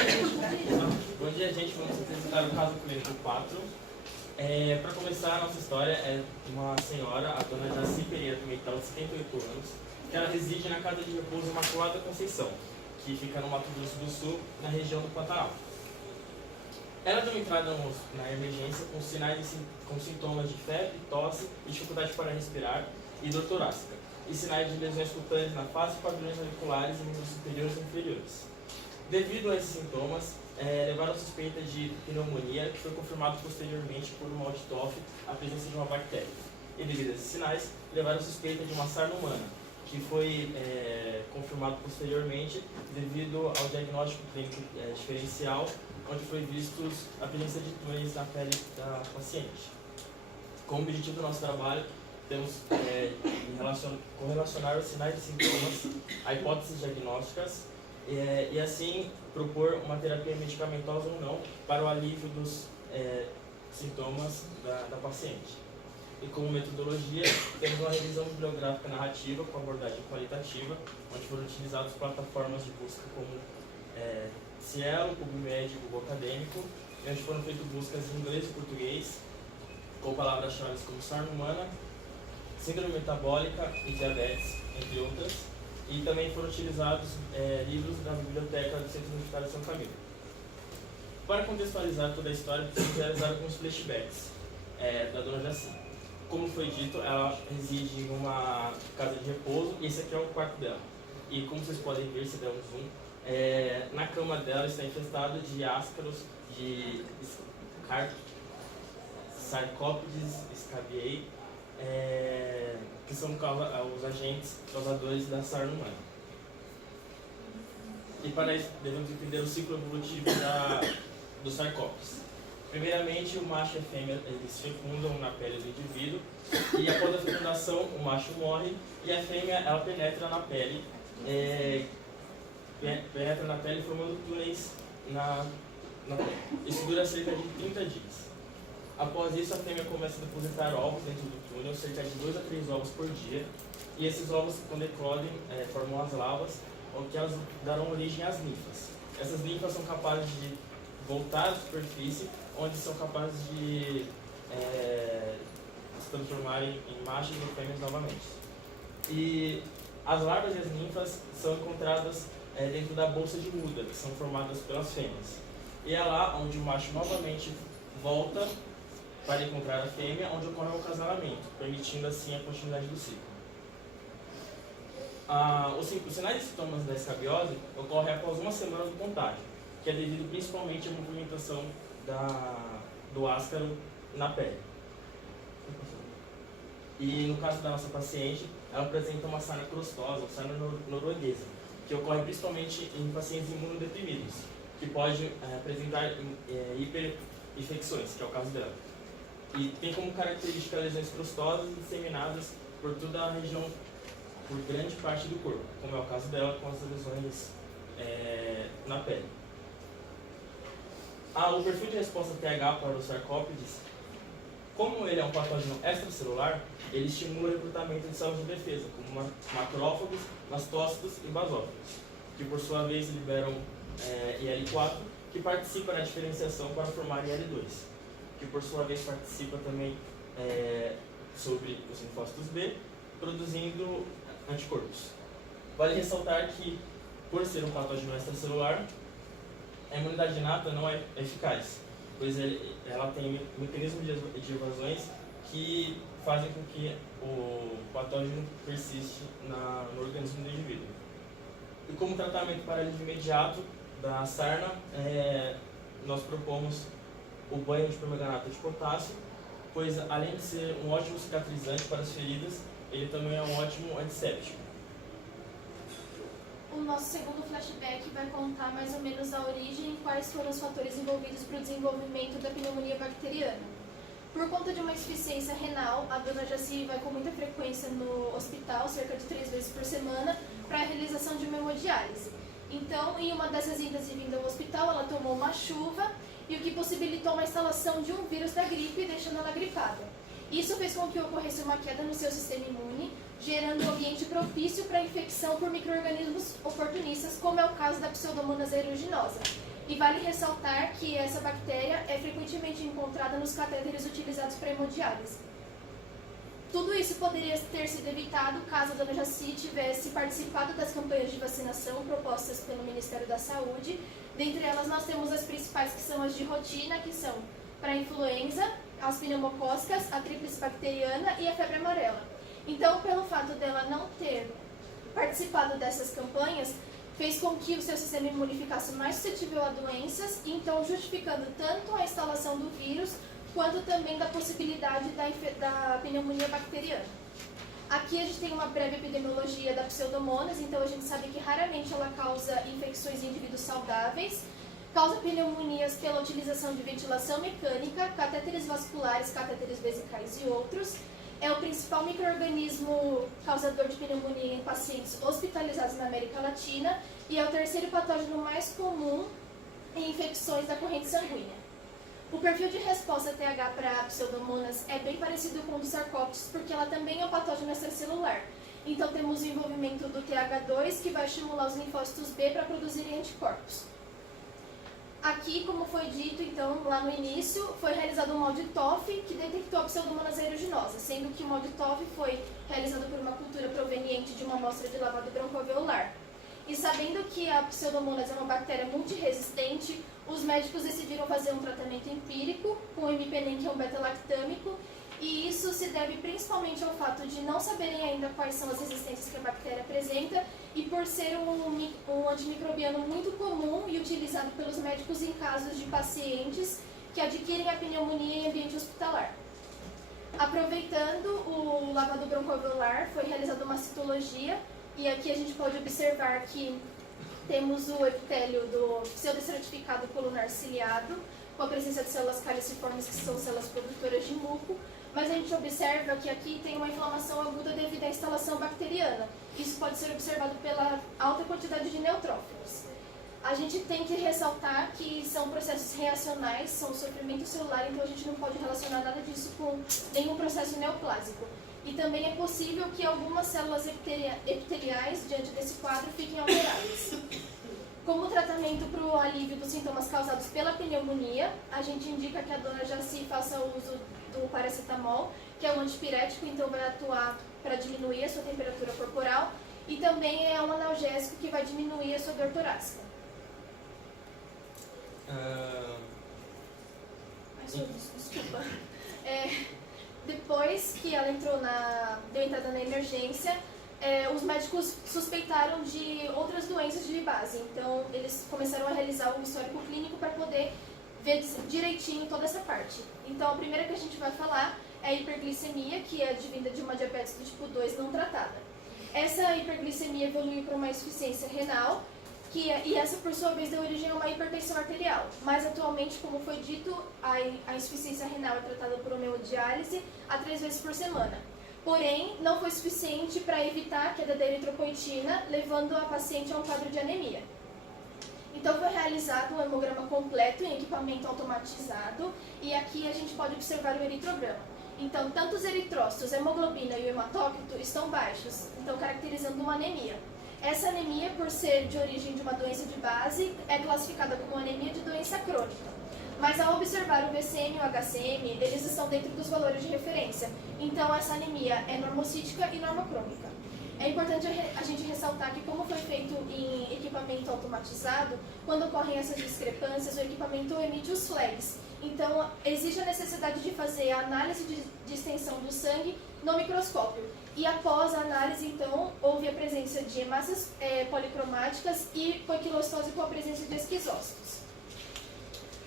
Bom dia, gente. Vamos apresentar o caso clínico 4. Para começar, a nossa história é uma senhora, a dona Jaci Pereira Pimentel, de 78 anos, que ela reside na Casa de Repouso Imaculada Conceição, que fica no Mato Grosso do Sul, na região do Pantanal. Ela deu entrada na emergência com sintomas de febre, tosse, dificuldade para respirar e dor torácica, e sinais de lesões cutâneas na face e pavilhões auriculares em membros superiores e inferiores. Devido a esses sintomas, levaram a suspeita de pneumonia, que foi confirmado posteriormente por uma autopsia a presença de uma bactéria. E devido a esses sinais, levaram a suspeita de uma sarna humana, que foi confirmado posteriormente devido ao diagnóstico clínico diferencial, onde foi visto a presença de túneis na pele da paciente. Como objetivo do nosso trabalho, temos correlacionar os sinais e sintomas a hipóteses diagnósticas e assim propor uma terapia medicamentosa ou não para o alívio dos sintomas da paciente. E como metodologia, temos uma revisão bibliográfica narrativa com abordagem qualitativa, onde foram utilizadas plataformas de busca como Cielo, PubMed e Google Acadêmico, onde foram feitas buscas em inglês e português, com palavras-chave como sarna humana, síndrome metabólica e diabetes, entre outras. E também foram utilizados livros da biblioteca do Centro Universitário São Camilo. Para contextualizar toda a história, precisamos realizar alguns flashbacks da dona Jaci. Como foi dito, ela reside em uma casa de repouso e esse aqui é o quarto dela. E como vocês podem ver, se der um zoom, na cama dela está infestado de ácaros, de Sarcópides scabiei, que são os agentes causadores da sarna humana. E para isso, devemos entender o ciclo evolutivo dos sarcópodes. Primeiramente, o macho e a fêmea eles se fecundam na pele do indivíduo, e após a fecundação, o macho morre e a fêmea ela penetra na pele formando túneis na pele. Isso dura cerca de 30 dias. Após isso, a fêmea começa a depositar ovos dentro do túnel, cerca de 2 a 3 ovos por dia, e esses ovos, quando eclodem, formam as larvas, que elas darão origem às ninfas. Essas ninfas são capazes de voltar à superfície, onde são capazes de se transformarem em machos ou fêmeas novamente. E as larvas e as ninfas são encontradas dentro da bolsa de muda, que são formadas pelas fêmeas. E é lá onde o macho novamente volta para encontrar a fêmea, onde ocorre o acasalamento, permitindo assim a continuidade do ciclo. Os sinais e sintomas da escabiose ocorrem após uma semana do contágio, que é devido principalmente à movimentação do ácaro na pele. E no caso da nossa paciente, ela apresenta uma sarna crostosa, uma sarna norueguesa, que ocorre principalmente em pacientes imunodeprimidos, que pode apresentar hiperinfecções, que é o caso dela. E tem como característica lesões crostosas disseminadas por toda a região, por grande parte do corpo, como é o caso dela com as lesões na pele. O perfil de resposta TH para os sarcópides, como ele é um patógeno extracelular, ele estimula o recrutamento de células de defesa, como macrófagos, mastócitos e basófilos, que por sua vez liberam IL-4, que participa na diferenciação para formar IL-2, que por sua vez participa também sobre os linfócitos B, produzindo anticorpos. Vale ressaltar que, por ser um patógeno extracelular, a imunidade inata não é eficaz, pois ela tem mecanismos de evasões que fazem com que o patógeno persiste no organismo do indivíduo. E como tratamento para alívio imediato da sarna, nós propomos o banho de permanganato de potássio, pois além de ser um ótimo cicatrizante para as feridas, ele também é um ótimo antisséptico. O nosso segundo flashback vai contar mais ou menos a origem e quais foram os fatores envolvidos para o desenvolvimento da pneumonia bacteriana. Por conta de uma insuficiência renal, a dona Jaci vai com muita frequência no hospital, cerca de 3 vezes por semana, para a realização de uma hemodiálise. Então, em uma dessas idas e vindas ao hospital, ela tomou uma chuva, e o que possibilitou uma instalação de um vírus da gripe, deixando ela gripada. Isso fez com que ocorresse uma queda no seu sistema imune, gerando um ambiente propício para a infecção por micro-organismos oportunistas, como é o caso da Pseudomonas aeruginosa. E vale ressaltar que essa bactéria é frequentemente encontrada nos catéteres utilizados para hemodiálise. Tudo isso poderia ter sido evitado caso a dona Jaci tivesse participado das campanhas de vacinação propostas pelo Ministério da Saúde. Dentre elas, nós temos as principais, que são as de rotina, que são para a influenza, as pneumocócicas, a tríplice bacteriana e a febre amarela. Então, pelo fato dela não ter participado dessas campanhas, fez com que o seu sistema imune ficasse mais suscetível a doenças, então justificando tanto a instalação do vírus, quanto também da possibilidade da pneumonia bacteriana. Aqui a gente tem uma breve epidemiologia da Pseudomonas, então a gente sabe que raramente ela causa infecções em indivíduos saudáveis, causa pneumonias pela utilização de ventilação mecânica, catéteres vasculares, catéteres vesicais e outros. É o principal micro-organismo causador de pneumonia em pacientes hospitalizados na América Latina e é o terceiro patógeno mais comum em infecções da corrente sanguínea. O perfil de resposta TH para a Pseudomonas é bem parecido com o do Sarcópteros, porque ela também é um patógeno extracelular. Então temos o envolvimento do TH2, que vai estimular os linfócitos B para produzirem anticorpos. Aqui, como foi dito, então, lá no início, foi realizado um molde TOF que detectou a Pseudomonas aeruginosa, sendo que o molde TOF foi realizado por uma cultura proveniente de uma amostra de lavado broncoalveolar. E sabendo que a Pseudomonas é uma bactéria multiresistente, os médicos decidiram fazer um tratamento empírico com o imipenem, que é um beta-lactâmico, e isso se deve principalmente ao fato de não saberem ainda quais são as resistências que a bactéria apresenta e por ser um antimicrobiano muito comum e utilizado pelos médicos em casos de pacientes que adquirem a pneumonia em ambiente hospitalar. Aproveitando o lavado broncoalveolar, foi realizada uma citologia e aqui a gente pode observar que temos o epitélio do pseudoestratificado colunar ciliado, com a presença de células caliciformes, que são células produtoras de muco, mas a gente observa que aqui tem uma inflamação aguda devido à instalação bacteriana. Isso pode ser observado pela alta quantidade de neutrófilos. A gente tem que ressaltar que são processos reacionais, são sofrimento celular, então a gente não pode relacionar nada disso com nenhum processo neoplásico. E também é possível que algumas células epiteliais, diante desse quadro, fiquem alteradas. Como tratamento para o alívio dos sintomas causados pela pneumonia, a gente indica que a dona Jaci faça uso do paracetamol, que é um antipirético, então vai atuar para diminuir a sua temperatura corporal, e também é um analgésico que vai diminuir a sua dor torácica. Desculpa. Depois que ela deu entrada na emergência, os médicos suspeitaram de outras doenças de base. Então, eles começaram a realizar um histórico clínico para poder ver direitinho toda essa parte. Então, a primeira que a gente vai falar é a hiperglicemia, que é advinda de uma diabetes do tipo 2 não tratada. Essa hiperglicemia evoluiu para uma insuficiência renal, e essa, por sua vez, deu origem a uma hipertensão arterial. Mas, atualmente, como foi dito, a insuficiência renal é tratada por hemodiálise a 3 vezes por semana. Porém, não foi suficiente para evitar a queda da eritropoetina, levando a paciente a um quadro de anemia. Então, foi realizado um hemograma completo em equipamento automatizado, e aqui a gente pode observar o eritrograma. Então, tanto os eritrócitos, a hemoglobina e o hematócrito estão baixos, então caracterizando uma anemia. Essa anemia, por ser de origem de uma doença de base, é classificada como anemia de doença crônica. Mas ao observar o VCM e o HCM, eles estão dentro dos valores de referência. Então, essa anemia é normocítica e normocrônica. É importante a gente ressaltar que, como foi feito em equipamento automatizado, quando ocorrem essas discrepâncias, o equipamento emite os flags. Então, existe a necessidade de fazer a análise de extensão do sangue no microscópio. E após a análise, então, houve a presença de hemácias policromáticas e poiquilostose com a presença de esquizócitos.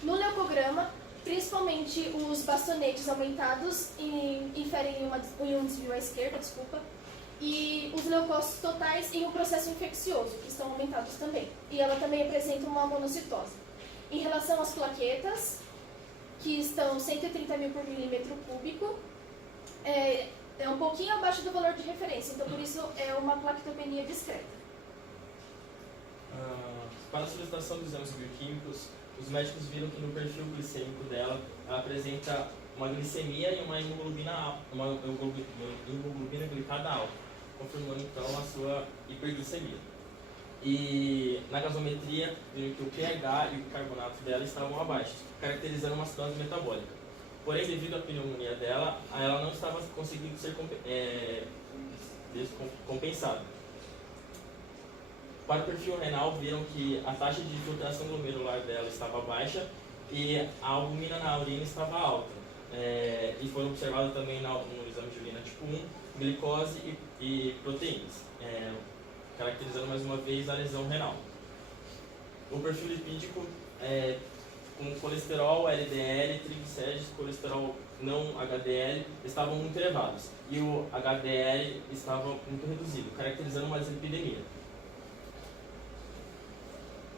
No leucograma, principalmente os bastonetes aumentados inferem um desvio à esquerda, e os leucócitos totais em um processo infeccioso, que estão aumentados também. E ela também apresenta uma monocitose. Em relação às plaquetas, que estão 130 mil por milímetro cúbico, é um pouquinho abaixo do valor de referência, então por isso é uma plaquetopenia discreta. Para a solicitação dos exames bioquímicos, os médicos viram que no perfil glicêmico dela, ela apresenta uma glicemia e uma hemoglobina glicada alta, confirmando então a sua hiperglicemia. E na gasometria, viram que o pH e o carbonato dela estavam abaixo, caracterizando uma acidose metabólica. Porém, devido à pneumonia dela, ela não estava conseguindo ser compensada. Para o perfil renal, viram que a taxa de filtração glomerular dela estava baixa e a albumina na urina estava alta. E foram observadas também no exame de urina tipo 1, glicose e proteínas, caracterizando mais uma vez a lesão renal. O perfil lipídico, com colesterol, LDL, triglicérides, colesterol não HDL, estavam muito elevados. E o HDL estava muito reduzido, caracterizando uma dislipidemia.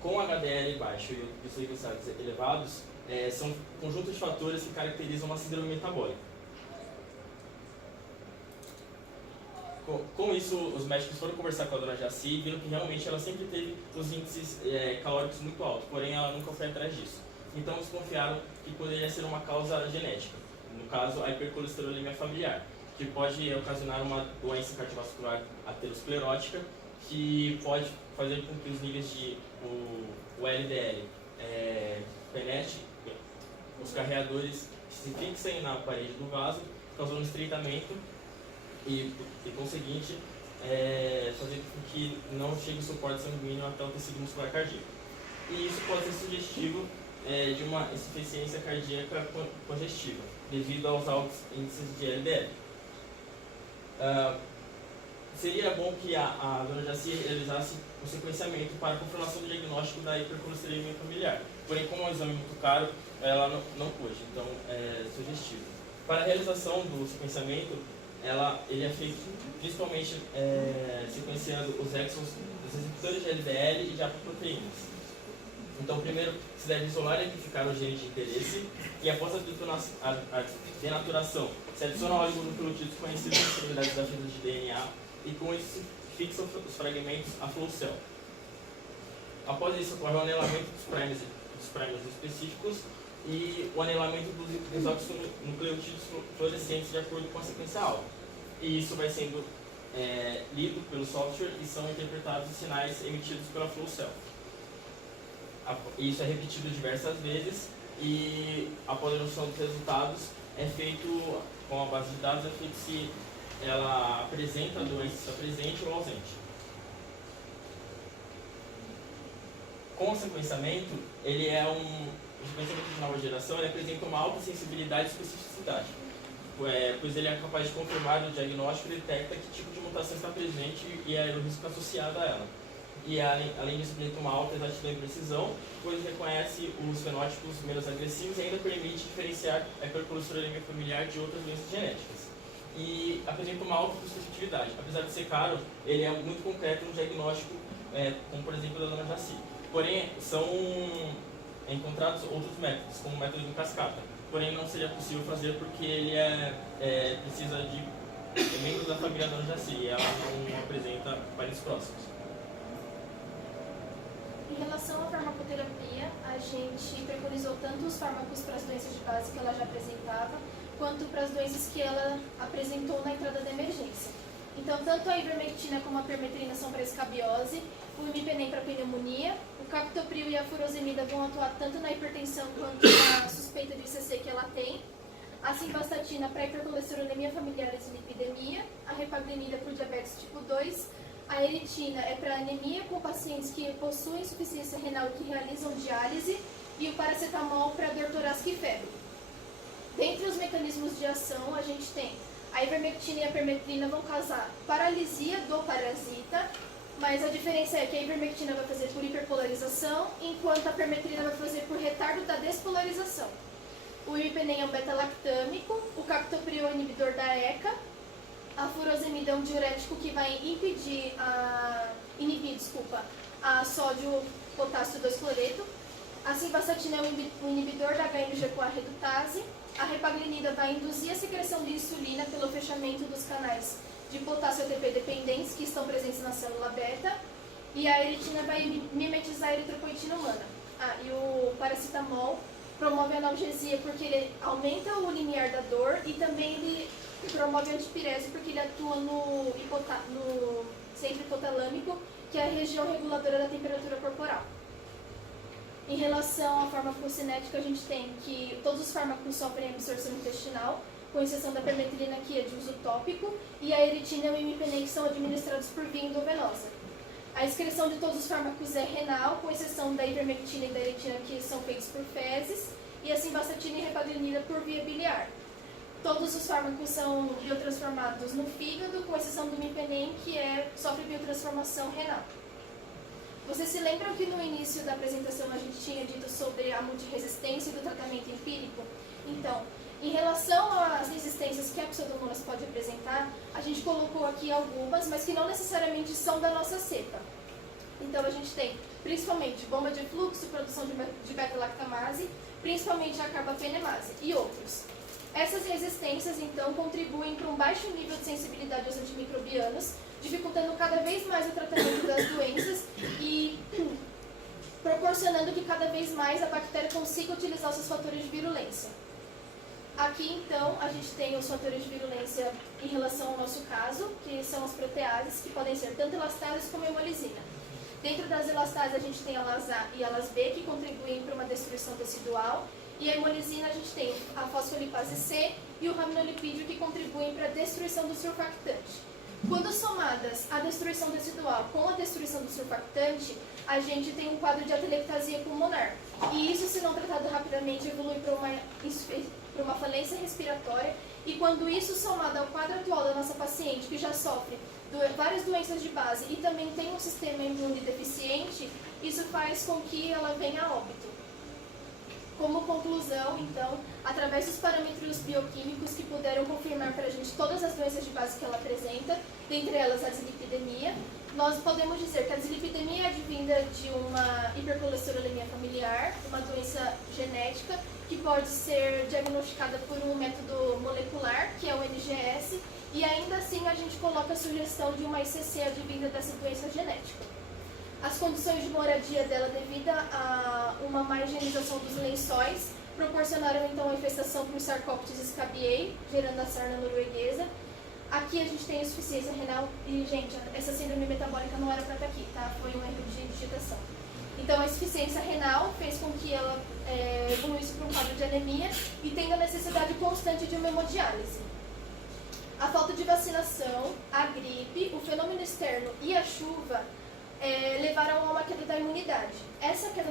Com HDL baixo e os triglicéridos elevados, são conjuntos de fatores que caracterizam uma síndrome metabólica. Com isso, os médicos foram conversar com a dona Jaci e viram que realmente ela sempre teve os índices calóricos muito altos, porém ela nunca foi atrás disso. Então desconfiaram que poderia ser uma causa genética, no caso a hipercolesterolemia familiar, que pode ocasionar uma doença cardiovascular aterosclerótica, que pode fazer com que os níveis de o LDL penetre os carreadores, se fixem na parede do vaso, causando estreitamento e conseguinte, fazer com que não chegue o suporte sanguíneo até o tecido muscular cardíaco. E isso pode ser sugestivo de uma insuficiência cardíaca congestiva, devido aos altos índices de LDL. Seria bom que a dona Jaci realizasse o sequenciamento para a confirmação do diagnóstico da hipercolesterolemia familiar. Porém, como é um exame muito caro, ela não pôde, então é sugestivo. Para a realização do sequenciamento, ele é feito principalmente sequenciando os exons dos receptores de LDL e de apoproteínas. Então, primeiro se deve isolar e identificar o gene de interesse, e após a denaturação, se adiciona oligonucleotídeos conhecidos como extremidades da fita de DNA, e com isso se fixam os fragmentos a flow cell. Após isso, ocorre o anelamento dos primers específicos e o anelamento dos oxonucleotídeos fluorescentes de acordo com a sequência alfa. E isso vai sendo lido pelo software e são interpretados os sinais emitidos pela flow cell. Isso é repetido diversas vezes e a produção dos resultados é feito com a base de dados, é feito se ela apresenta a doença, se presente ou ausente. Com o sequenciamento, ele é o sequenciamento de nova geração, ele apresenta uma alta sensibilidade e especificidade, pois ele é capaz de confirmar o diagnóstico e detecta que tipo de mutação está presente e o risco associado a ela. E além disso, apresenta uma alta exatidão e precisão, pois reconhece os fenótipos menos agressivos e ainda permite diferenciar a hipercolesterolemia familiar de outras doenças genéticas. E apresenta uma alta especificidade. Apesar de ser caro, ele é muito concreto no diagnóstico, como por exemplo da dona Jaci. Porém, são encontrados outros métodos, como o método de cascata. Porém, não seria possível fazer porque ele precisa de membros da família da dona Jaci e ela não apresenta parentes próximos. Em relação à farmacoterapia, a gente preconizou tanto os fármacos para as doenças de base que ela já apresentava, quanto para as doenças que ela apresentou na entrada da emergência. Então, tanto a ivermectina como a permetrina são para escabiose, o imipenem para pneumonia, o captopril e a furosemida vão atuar tanto na hipertensão quanto na suspeita de ICC que ela tem, a simvastatina para hipercolesterolemia familiar e dislipidemia, a repaglinida para o diabetes tipo 2, a eritina é para anemia com pacientes que possuem insuficiência renal e que realizam diálise, e o paracetamol para dor torácica e febre. Dentre os mecanismos de ação, a gente tem a ivermectina e a permetrina vão causar paralisia do parasita, mas a diferença é que a ivermectina vai fazer por hiperpolarização, enquanto a permetrina vai fazer por retardo da despolarização. O imipenem é um beta-lactâmico, o captopril é o inibidor da ECA, a furosemida é um diurético que vai inibir a sódio-potássio 2-cloreto, a simvastatina é um inibidor da HMG-CoA redutase, a repaglinida vai induzir a secreção de insulina pelo fechamento dos canais de potássio ATP dependentes que estão presentes na célula beta, e a eritina vai mimetizar a eritropoetina humana. E o paracetamol promove a analgesia porque ele aumenta o limiar da dor e também ele promove a antipirese porque ele atua no centro hipotalâmico, que é a região reguladora da temperatura corporal. Em relação à farmacocinética, a gente tem que todos os fármacos sofrem absorção intestinal, com exceção da permetrina, que é de uso tópico, e a eritina e o imipenem, que são administrados por via endovenosa. A excreção de todos os fármacos é renal, com exceção da ivermectina e da eritina, que são feitos por fezes, e a simvastatina e repaglinida por via biliar. Todos os fármacos são biotransformados no fígado, com exceção do imipenem, que sofre biotransformação renal. Vocês se lembram que no início da apresentação a gente tinha dito sobre a multiresistência e do tratamento empírico? Então, em relação às resistências que a Pseudomonas pode apresentar, a gente colocou aqui algumas, mas que não necessariamente são da nossa cepa. Então, a gente tem, principalmente, bomba de fluxo, produção de beta-lactamase, principalmente a carbaphenemase e outros. Essas resistências, então, contribuem para um baixo nível de sensibilidade aos antimicrobianos, dificultando cada vez mais o tratamento das doenças e proporcionando que cada vez mais a bactéria consiga utilizar os seus fatores de virulência. Aqui, então, a gente tem os fatores de virulência em relação ao nosso caso, que são as proteases, que podem ser tanto elastases como hemolisina. Dentro das elastases, a gente tem a LAS-A e a LAS-B, que contribuem para uma destruição tecidual, e a hemolisina, a gente tem a fosfolipase C e o raminolipídio, que contribuem para a destruição do surfactante. Quando somadas a destruição tecidual com a destruição do surfactante, a gente tem um quadro de atelectasia pulmonar. E isso, se não tratado rapidamente, evolui para uma falência respiratória. E quando isso somado ao quadro atual da nossa paciente, que já sofre várias doenças de base e também tem um sistema imune deficiente, isso faz com que ela venha a óbito. Como conclusão, então, através dos parâmetros bioquímicos que puderam confirmar para a gente todas as doenças de base que ela apresenta, dentre elas a dislipidemia, nós podemos dizer que a dislipidemia é advinda de uma hipercolesterolemia familiar, uma doença genética, que pode ser diagnosticada por um método molecular, que é o NGS, e ainda assim a gente coloca a sugestão de uma ICC advinda dessa doença genética. As condições de moradia dela, devido a uma má higienização dos lençóis, proporcionaram então a infestação por Sarcoptes scabiei, gerando a sarna norueguesa. Aqui a gente tem insuficiência renal e, gente, essa síndrome metabólica não era para estar aqui, tá? Foi um erro de digitação. Então, a insuficiência renal fez com que ela evoluísse para um quadro de anemia e tendo a necessidade constante de uma hemodiálise. A falta de vacinação, a gripe, o fenômeno externo e a chuva levaram a uma queda da imunidade. Essa queda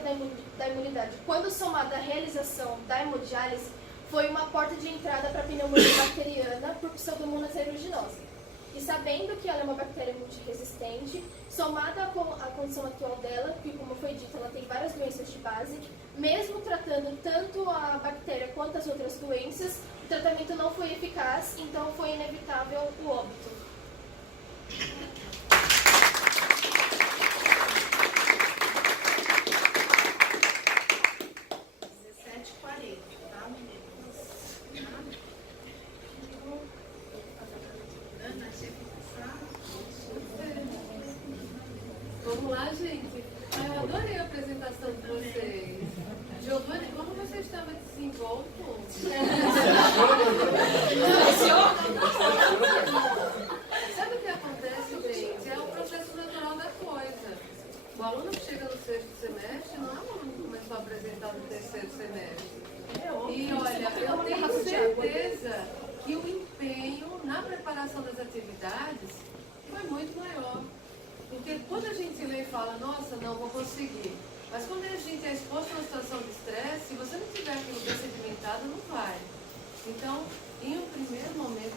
da imunidade, quando somada à realização da hemodiálise, foi uma porta de entrada para a pneumonia bacteriana por Pseudomonas aeruginosa. E sabendo que ela é uma bactéria multiresistente, somada à condição atual dela, que, como foi dito, ela tem várias doenças de base, mesmo tratando tanto a bactéria quanto as outras doenças, o tratamento não foi eficaz, então foi inevitável o óbito. Vamos lá, gente. Eu adorei a apresentação de vocês. Giovanni, como você estava desenvolto? Sabe o que acontece, gente? É o processo natural da coisa. O aluno que chega no sexto semestre não é um aluno que começou a apresentar no terceiro semestre. E olha, eu tenho certeza que o empenho na preparação das atividades foi muito maior. Porque quando a gente lê e fala, nossa, não vou conseguir. Mas quando a gente é exposto a uma situação de estresse, se você não tiver aquilo bem sedimentado, não vai. Então, em um primeiro momento,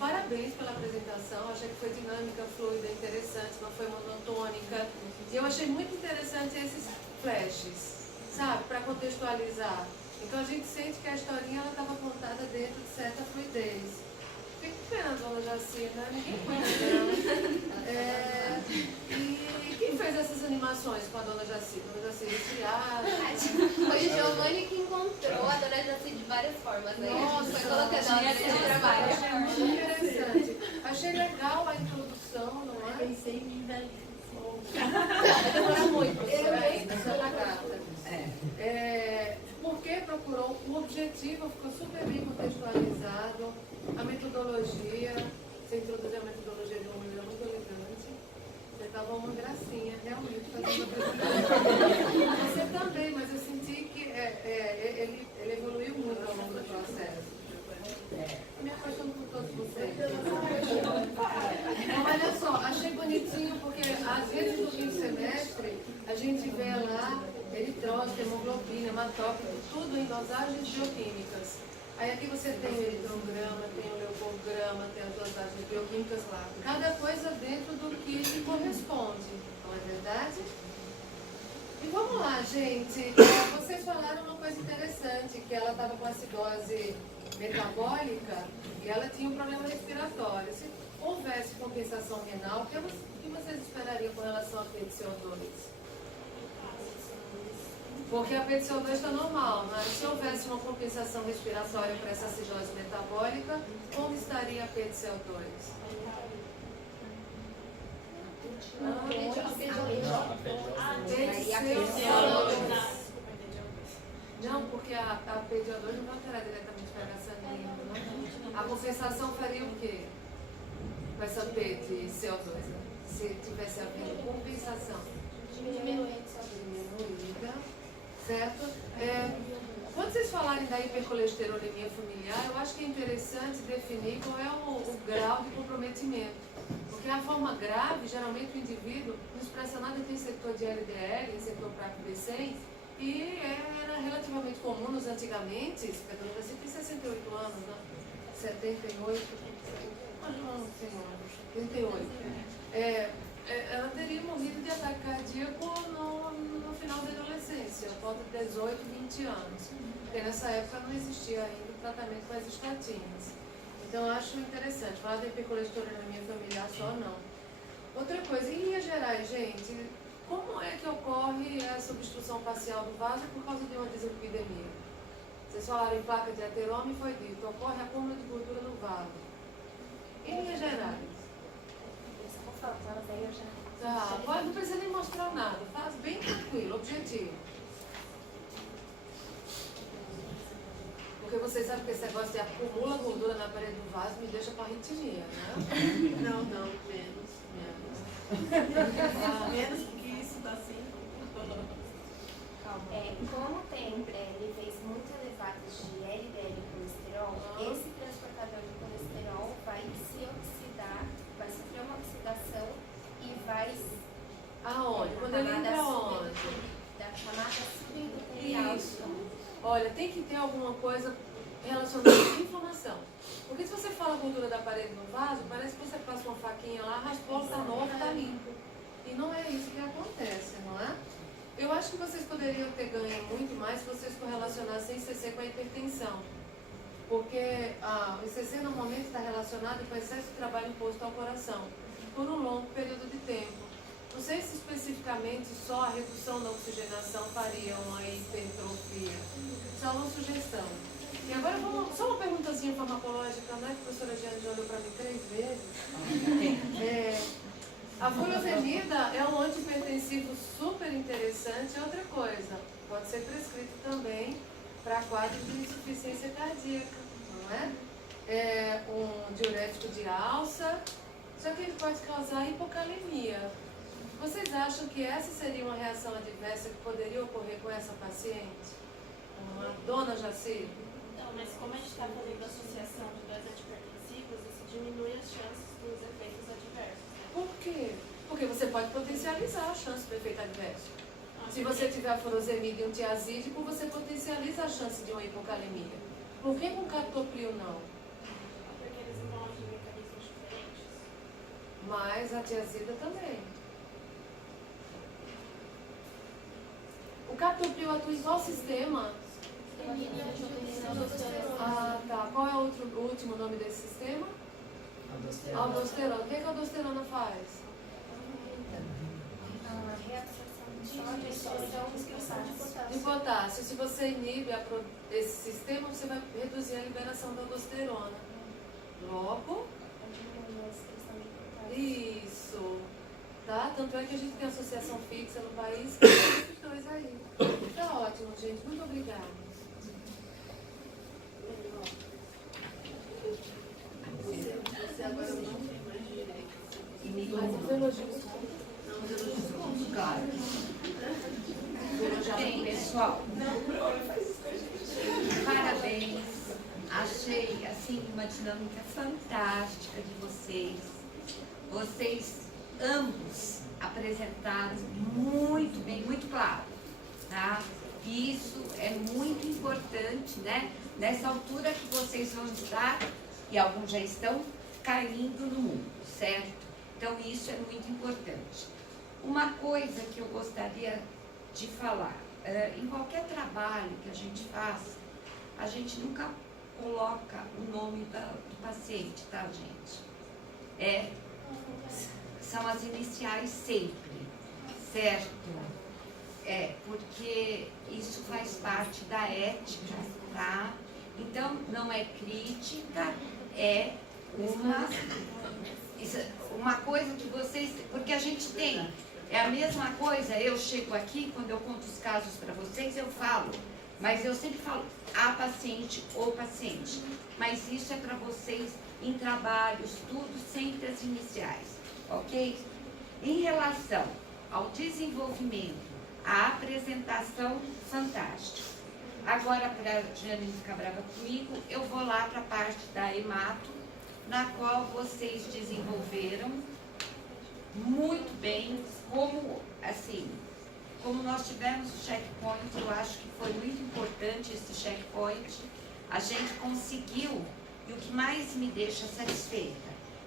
parabéns pela apresentação. Achei que foi dinâmica, fluida, interessante, não foi monotônica. E eu achei muito interessante esses flashes, sabe, para contextualizar. Então a gente sente que a historinha estava contada dentro de certa fluidez. Fico com pena, dona Jacina, ninguém cuida dela. E quem fez essas animações com a dona Jacina? Dona Jacina, Foi o Giovanni que encontrou a dona Jaci de várias formas. Aí Nossa, foi colocando ela nesse trabalho. achei muito interessante. Achei legal a introdução, não é? Pensei em mim, velho. Vai demorar muito pra Eu você mesmo sou da gata. Porque procurou o objetivo, ficou super bem contextualizado. A metodologia, você introduziu a metodologia de uma maneira muito elegante. estava uma gracinha, realmente, fazendo apresentação. Você também, mas eu senti que ele evoluiu muito ao longo do processo. Me apaixono por todos vocês. Então, olha só, achei bonitinho porque às vezes no fim do semestre a gente vê lá eritrose, hemoglobina, hematócrito, tudo em dosagens bioquímicas. Aí aqui você tem o eritrograma, tem o leucograma, tem as dosagens bioquímicas lá. Cada coisa dentro do que corresponde, não é verdade? E vamos lá, gente. Vocês falaram uma coisa interessante, que ela estava com acidose metabólica e ela tinha um problema respiratório. Se houvesse compensação renal, o que vocês esperariam com relação a PCO2? Porque a PCO2 está normal, mas se houvesse uma compensação respiratória para essa acidose metabólica, como estaria a PCO2? Não, porque a PCO2 não vai alterar diretamente para a sanguíneo, não? A compensação faria o quê? Com essa P de CO2? Se tivesse havido compensação? Diminuída. Certo? Quando vocês falarem da hipercolesterolemia familiar, eu acho que é interessante definir qual é o grau de comprometimento. Porque a forma grave, geralmente o indivíduo não expressa nada de receptor de LDL, receptor para B6, e era relativamente comum nos antigamente, a dona Brasil tem 68 anos, né? 78, não, senhora, 38. Ela teria morrido de ataque cardíaco no final da adolescência, por volta de 18, 20 anos. Porque nessa época não existia ainda o tratamento com as estatinas. Então eu acho interessante, falar de hipercolesterolemia familiar só não. Outra coisa, em linhas gerais, gente, como é que ocorre essa obstrução parcial do vaso por causa de uma dislipidemia? Vocês falaram em placa de ateroma e foi dito, ocorre acúmulo de gordura no vaso. Em linhas gerais. Tá, não precisa nem mostrar nada, faz bem tranquilo, objetivo. Porque vocês sabem que esse negócio de acumula gordura na parede do vaso me deixa com arritmia, né? Não, menos. Menos que isso dá sim. Como tem níveis muito elevados de LDL e colesterol, esse transportador de colesterol vai se oxidar, vai sofrer uma oxidação e vai... Aonde? Quando ele entra onde? Da camada subendoterial. Isso. Olha, tem que ter alguma coisa relacionada com inflamação. Porque se você fala gordura da parede no vaso, parece que você passa uma faquinha lá, raspou, está novo, está limpo. E não é isso que acontece, não é? Eu acho que vocês poderiam ter ganho muito mais se vocês correlacionassem ICC com a hipertensão. Porque o ICC normalmente está relacionado com excesso de trabalho imposto ao coração, por um longo período de tempo. Não sei se especificamente só a redução da oxigenação faria uma hipertrofia. Só uma sugestão. E agora, só uma perguntazinha farmacológica, né? Que a professora Jeane olhou para mim 3 vezes. A furosemida é um antihipertensivo super interessante. Outra coisa, pode ser prescrito também para quadros de insuficiência cardíaca, não é? É um diurético de alça, só que ele pode causar hipocalemia. Vocês acham que essa seria uma reação adversa que poderia ocorrer com essa paciente? Uma dona Jaci? Não, mas como a gente está fazendo associação de dois antihipertensivos, isso diminui as chances dos efeitos adversos. Por quê? Porque você pode potencializar a chance do efeito adverso. Se você tiver a furosemida e um tiazídico, você potencializa a chance de uma hipocalemia. Por que com o captopril não? Porque eles envolvem mecanismos diferentes. Mas a tiazida também. O captopril atua em qual sistema? Ah, tá. Qual é o último nome desse sistema? Aldosterona. O que a aldosterona faz? De potássio. Se você inibe esse sistema, você vai reduzir a liberação da aldosterona. Logo, isso. Tá? Tanto é que a gente tem associação fixa no país que tem esses dois aí. Tá ótimo, gente. Muito obrigada. Você agora não tem mais direito. Mas os elogios Parabéns. Achei, assim, uma dinâmica fantástica de vocês. Vocês ambos apresentaram muito bem, muito claro, tá? E isso é muito importante, né? Nessa altura que vocês vão estar, e alguns já estão, caindo no mundo, certo? Então, isso é muito importante. Uma coisa que eu gostaria de falar, em qualquer trabalho que a gente faz, a gente nunca coloca o nome do paciente, tá, gente? São as iniciais sempre, certo? Porque isso faz parte da ética, tá? Então, não é crítica, é uma coisa que vocês... Porque a gente tem, é a mesma coisa, eu chego aqui, quando eu conto os casos para vocês, eu falo, mas eu sempre falo a paciente ou paciente. Mas isso é para vocês em trabalhos, tudo, sempre as iniciais, ok? Em relação ao desenvolvimento, a apresentação, fantástica. Agora, para a Jane ficar brava comigo, eu vou lá para a parte da hemato, na qual vocês desenvolveram muito bem, como nós tivemos o checkpoint, eu acho que foi muito importante esse checkpoint, a gente conseguiu, e o que mais me deixa satisfeita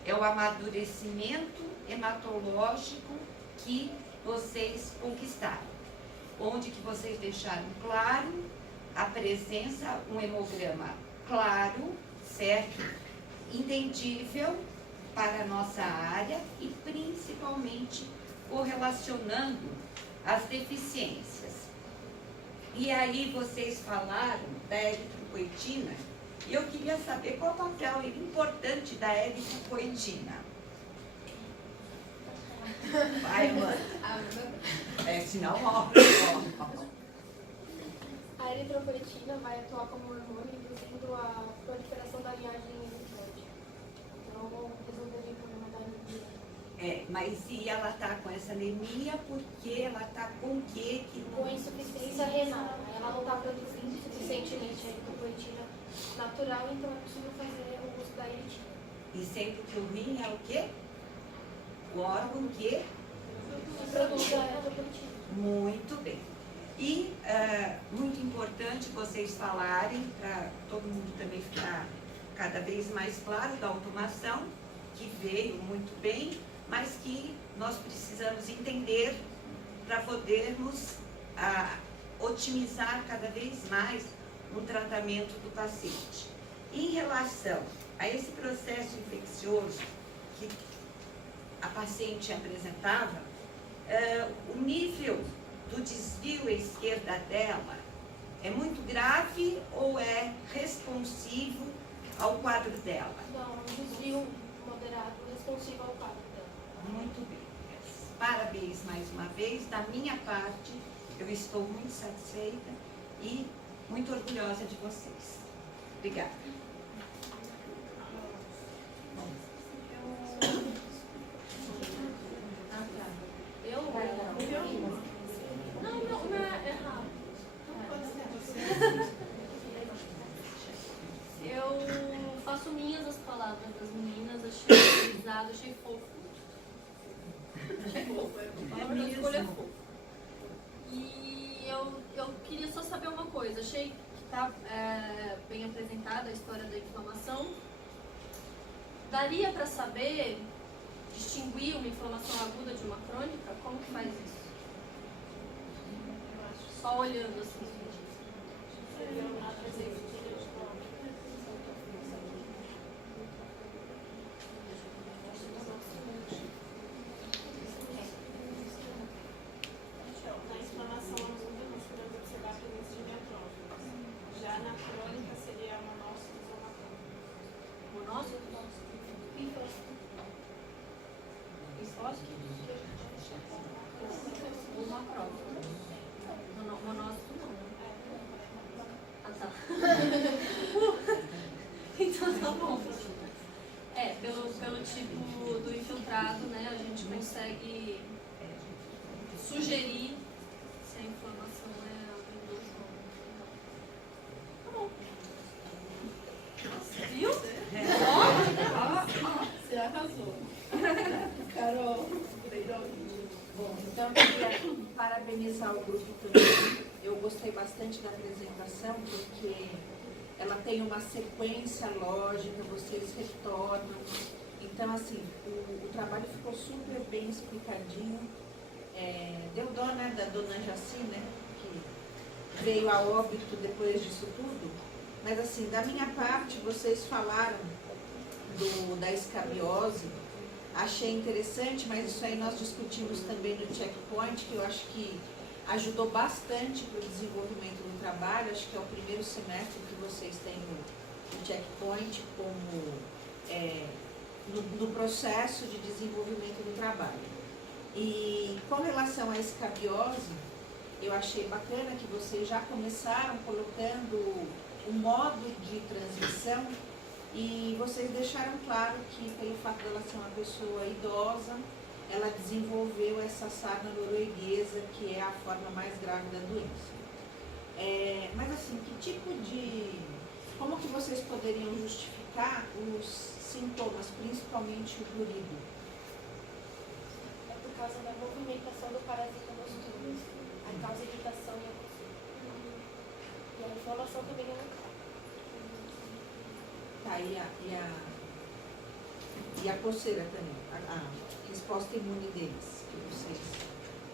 é o amadurecimento hematológico que vocês conquistaram, onde que vocês deixaram claro a presença, um hemograma claro, certo? Entendível para a nossa área e principalmente correlacionando as deficiências. E aí vocês falaram da eritropoetina e eu queria saber qual o papel importante da eritropoetina. Vai, mano. Senão, ó. A eritropoetina vai atuar como hormônio, induzindo a proliferação da linhagem linfóide. Então, resolveria o problema da anemia. Mas se ela está com essa anemia, porque ela está com o quê? Com insuficiência renal. Ela não está produzindo suficientemente a eritropoetina natural, então é possível fazer o uso da eritina. E sempre que o rim é o quê? O órgão que produz a eritropoetina. Muito bem. E muito importante vocês falarem, para todo mundo também ficar cada vez mais claro, da automação, que veio muito bem, mas que nós precisamos entender para podermos otimizar cada vez mais o tratamento do paciente. Em relação a esse processo infeccioso que a paciente apresentava, o nível do desvio à esquerda dela é muito grave ou é responsivo ao quadro dela? Não, um desvio moderado, responsivo ao quadro dela. Muito bem. Parabéns mais uma vez. Da minha parte, eu estou muito satisfeita e muito orgulhosa de vocês. Obrigada. Eu faço minhas as palavras das meninas, achei utilizado, achei fofo. Achei fofo, a palavra da escolha é fofo. E eu queria só saber uma coisa, achei que está bem apresentada a história da inflamação. Daria para saber distinguir uma inflamação aguda de uma crônica? Como que faz isso? Só olhando assim. Na inflamação aguda, nós podemos observar a presença de neutrófilos. Já na crônica seria monócitos ou macrófagos. Monócitos? Linfócitos? Ou macrófago? Monócito não. Ah, tá. arrasou. Carol. Bom, então eu queria parabenizar o grupo também. Eu gostei bastante da apresentação, porque ela tem uma sequência lógica, vocês retornam. Então, assim, o trabalho ficou super bem explicadinho. Deu dó, né, da dona Jaci, né, que veio a óbito depois disso tudo. Mas, assim, da minha parte, vocês falaram da escabiose. Achei interessante, mas isso aí nós discutimos também no checkpoint, que eu acho que ajudou bastante para o desenvolvimento do trabalho. Acho que é o primeiro semestre que vocês têm no checkpoint como no processo de desenvolvimento do trabalho. E com relação à escabiose, eu achei bacana que vocês já começaram colocando o modo de transmissão. E vocês deixaram claro que, pelo fato dela ser uma pessoa idosa, ela desenvolveu essa sarna norueguesa, que é a forma mais grave da doença. Mas assim, como que vocês poderiam justificar os sintomas, principalmente o prurido? É por causa da movimentação do parasita nos túbulos. Aí causa irritação e a coceira. E a inflamação também é no carro. Tá, e a coceira também, a resposta imune deles, que vocês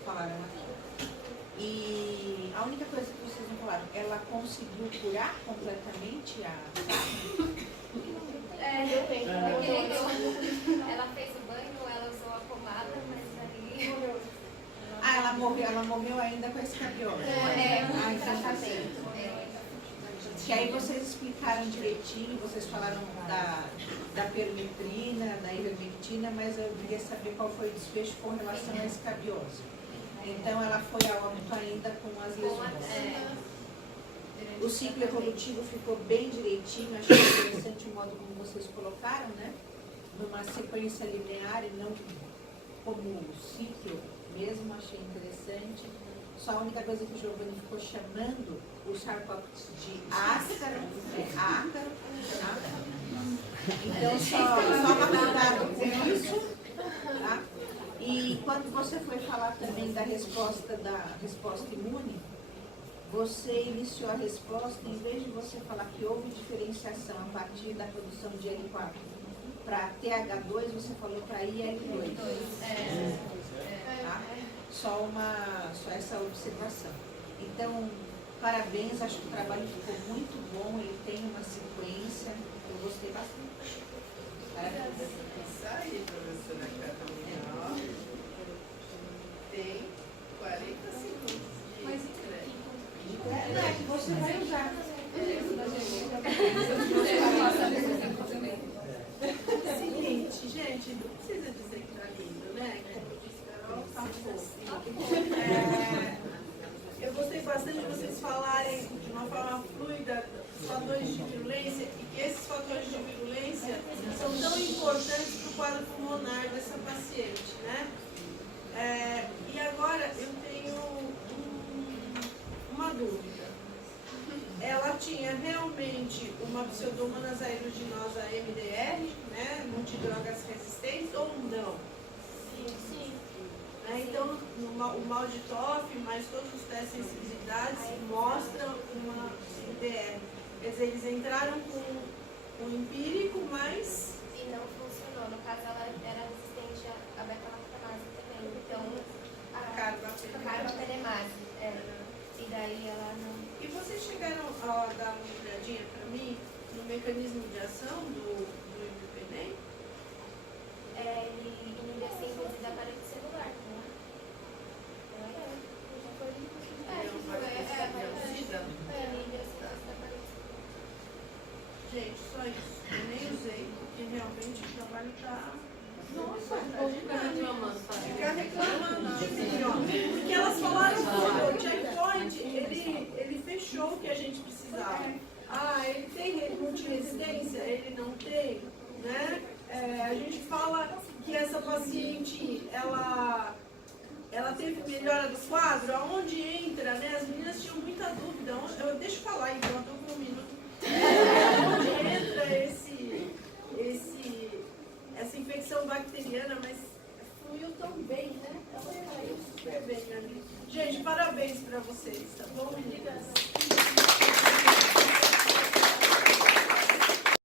falaram aqui. E a única coisa que vocês não falaram, ela conseguiu curar completamente a sarna? Eu tenho. Ela fez o banho, ela usou a pomada, mas aí... Ela morreu ainda com a escabiose. Tratamento. Que aí vocês explicaram direitinho, vocês falaram da permetrina, da ivermectina, mas eu queria saber qual foi o desfecho com relação à escabiose. Então ela foi a óbito ainda com as lesões. O ciclo evolutivo ficou bem direitinho, achei interessante o modo como vocês colocaram, né? Numa sequência linear e não como ciclo mesmo, achei interessante. Só a única coisa que o Giovanni ficou chamando o Charcoptes de ácaro, ácaro. Então só uma cuidado com isso, tá? E quando você foi falar também da resposta imune, você iniciou a resposta, em vez de você falar que houve diferenciação a partir da produção de L4 para TH2, você falou para IL2. Tá? Só essa observação. Então, parabéns, acho que o trabalho ficou muito bom, ele tem uma sequência, eu gostei bastante. Parabéns. Isso aí, professora Carolina. Tem 40 segundos de crédito. É que você vai usar. Seguinte, gente, não precisa dizer que tá lindo, né? Como disse Carol, tá fofo. Eu gostei bastante de vocês falarem de uma forma fluida dos fatores de virulência e que esses fatores de virulência são tão importantes para o quadro pulmonar dessa paciente, né? E agora eu tenho uma dúvida. Ela tinha realmente uma pseudomonas aeruginosa MDR, né? Multidrogas resistentes ou não? Sim. Então, o mal de TOF, mais todos os testes de sensibilidade mostram uma MDR. Quer dizer, eles entraram com o empírico, mas... E não funcionou. No caso, ela era resistente à beta-lactamase também. Então, a carbapenemase. E daí ela não... E vocês chegaram a dar uma olhadinha para mim no mecanismo de ação do ibuprofeno? Ele inibe a síntese da parede celular, não é? Inibe a síntese da parede celular. Gente, só isso. Eu nem usei, porque realmente o trabalho está... Nossa, ficar reclamando de mim, ó. Porque elas falaram tudo. O checkpoint, ele fechou o que a gente precisava. Ele tem multiresistência? Ele não tem, né? A gente fala que essa paciente, ela teve melhora do quadro, aonde entra, né? As meninas tinham muita dúvida. Deixa eu falar então, eu estou com um minuto. Onde entra essa infecção bem ali. Gente, parabéns para vocês, tá bom, meninas? Obrigada.